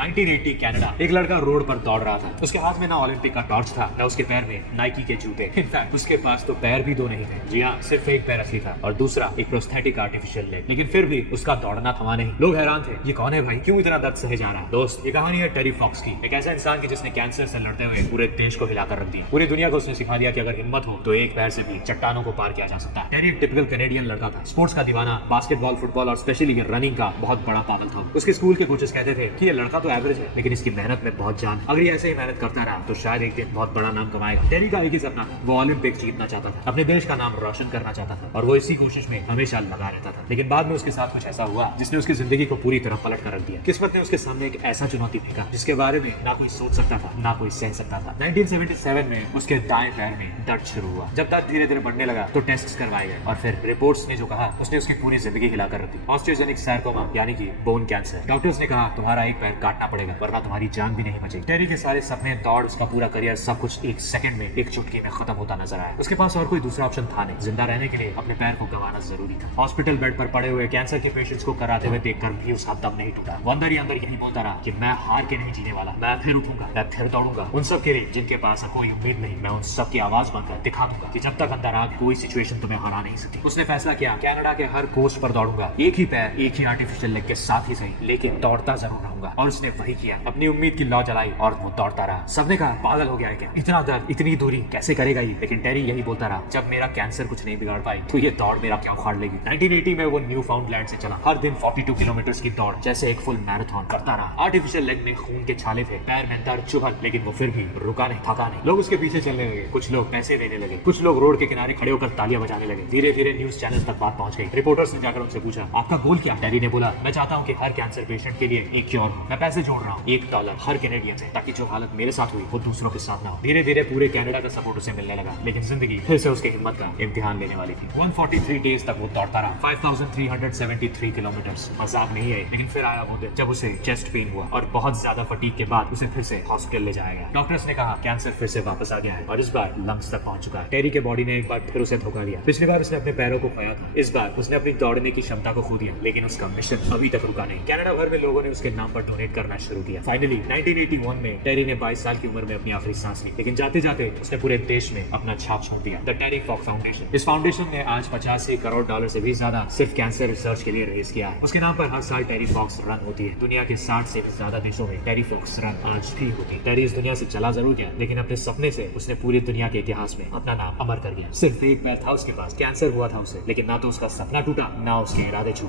1980 Canada. एक लड़का road पर दौड़ रहा था। उसके हाथ में ना ओलंपिक का टॉर्च था, ना उसके पैर में नाइकी के जूते। इनफैक्ट उसके पास तो पैर भी दो नहीं थे। जी हाँ, सिर्फ एक पैर असली था और दूसरा एक प्रोस्थेटिक आर्टिफिशियल लेग। लेकिन फिर भी उसका दौड़ना थमा नहीं। लोग हैरान थे, ये कौन है भाई, क्यों इतना दर्द सहे जा रहा है। दोस्त, ये कहानी है टेरी फॉक्स की, एक ऐसे इंसान की जिसने कैंसर से लड़ते हुए पूरे देश को हिलाकर रख दिया। पूरी दुनिया को उसने सिखा दिया कि अगर हिम्मत हो तो एक पैर से भी चट्टानों को पार किया जा सकता है। टेरी एक टिपिकल कैनेडियन लड़का था, स्पोर्ट्स का दीवाना, बास्केटबॉल, फुटबॉल और स्पेशली रनिंग का बहुत बड़ा पागल था। उसके स्कूल के कोचेस कहते थे कि ये लड़का तो एवरेज है, लेकिन इसकी मेहनत में बहुत जान, अगर ये ऐसे ही मेहनत करता रहा तो शायद एक दिन बहुत बड़ा नाम कमाएगा। टेरी का एक ही सपना था, वो ओलंपिक जीतना चाहता था, अपने देश का नाम रोशन करना चाहता था और वो इसी कोशिश में हमेशा लगा रहता था। लेकिन बाद में उसके साथ कुछ ऐसा हुआ जिसने उसकी जिंदगी को पूरी तरह पलट कर रख दिया। किस्मत ने उसके सामने एक ऐसा चुनौती फेंका जिसके बारे में ना कोई सोच सकता था, ना कोई सह सकता था। 1977 में उसके दाएं पैर में दर्द शुरू हुआ। जब दर्द धीरे धीरे बढ़ने लगा तो टेस्ट करवाए गए और फिर रिपोर्ट्स ने जो कहा उसने उसकी पूरी जिंदगी हिलाकर रख दी। ऑस्टियोजेनिक सार्कोमा यानी कि बोन कैंसर। डॉक्टर्स ने कहा तुम्हारा एक पैर काटना पड़ेगा वरना तुम्हारी जान भी नहीं बचेगी। टेरी के सारे सपने, दौड़, उसका पूरा करियर, सब कुछ एक सेकंड में, एक चुटकी में खत्म होता नजर आया। उसके पास और कोई दूसरा ऑप्शन था नहीं। जिंदा रहने के लिए अपने पैर को गंवाना जरूरी था। हॉस्पिटल बेड पर पड़े हुए कैंसर के पेशेंट्स को कराते हुए देखकर भी उसका दम नहीं टूटा। वो अंदर ही अंदर यही बोलता रहा कि मैं हार के नहीं जीने वाला, मैं फिर उठूंगा, मैं फिर दौड़ूंगा। उन सब के लिए जिनके पास कोई उम्मीद नहीं, मैं उन सब की आवाज बनकर दिखा दूंगा कि जब तक अंदर आग कोई सिचुएशन तुम्हें हरा नहीं सकती। उसने फैसला किया, कनाडा के हर कोस्ट पर दौड़ूंगा, एक ही पैर, एक ही आर्टिफिशियल लेग के साथ ही सही, लेकिन दौड़ता जरूर रहूंगा। और उसने वही किया। अपनी उम्मीद की लौ जलाई और वो दौड़ता रहा। सबने कहा पागल हो गया है क्या, इतना दर्द, इतनी दूरी कैसे करेगा ये। लेकिन टेरी यही बोलता रहा, जब मेरा कैंसर कुछ नहीं बिगाड़ पाई तो ये दौड़ मेरा क्या उखाड़ लेगी। 1980 में वो न्यू फाउंडलैंड से चला। हर दिन 42 किलोमीटर की दौड़, जैसे एक फुल मैराथन करता रहा। आर्टिफिशियल लेग में खून के छाले थे, पैर में दर्द चुभन, लेकिन वो फिर भी रुका नहीं, थका नहीं। लोग उसके पीछे चलने लगे, कुछ लोग पैसे देने लगे, कुछ लोग रोड के किनारे खड़े होकर तालियां बजाने लगे। धीरे धीरे न्यूज चैनल तक बात पहुंच गई। रिपोर्टर्स ने जाकर उनसे पूछा, आपका गोल क्या। टेरी ने बोला, मैं चाहता हूं कि हर कैंसर पेशेंट के लिए एक क्योर हो। मैं पैसे जोड़ रहा हूं, $1 हर कैनेडियन से, ताकि जो हालत मेरे साथ हुई वो दूसरों के साथ ना हो। धीरे धीरे पूरे कनाडा का सपोर्ट उसे मिलने लगा, लेकिन जिंदगी फिर से उसकी हिम्मत का इम्तिहान लेने वाली थी। 143 डेज तक वो दौड़ता रहा, 5373 किलोमीटर्स। मजाक नहीं है, लेकिन फिर आया वो दिन जब उसे चेस्ट पेन हुआ और बहुत ज्यादा फटीग के बाद उसे फिर से हॉस्पिटल ले जाया गया। डॉक्टर्स ने कहा कैंसर फिर से वापस आ गया है और इस बार लंग्स तक पहुंच चुका है। टेरी के बॉडी ने एक बार फिर उसे धोखा दिया। पिछली बार उसने अपने पैरों को खोया था, इस बार उसने अपनी दौड़ने की क्षमता को खो दिया, लेकिन उसका मिशन अभी तक रुका नहीं। कनाडा भर में लोगों ने उसके नाम पर डोनेट करना शुरू किया। फाइनली 1981 में टेरी ने 22 साल की उम्र में अपनी आखिरी सांस ली, लेकिन जाते जाते उसने पूरे देश में अपना छाप छोड़ दिया। The Terry Fox foundation. इस फाउंडेशन ने आज $85 करोड़ से भी ज्यादा सिर्फ कैंसर रिसर्च के लिए रेज किया है। उसके नाम पर हर साल टेरी फॉक्स रन होती है। दुनिया के 60 से भी ज्यादा देशों में टेरी फॉक्स रन आज भी होती है। टेरी इस दुनिया से चला जरूर गया, लेकिन अपने सपने से उसने पूरी दुनिया के इतिहास में अपना नाम अमर कर दिया। सिर्फ एक पैर था उसके पास, कैंसर हुआ था उसे, लेकिन ना तो उसका सपना टूटा, ना उसके इरादे छूटे।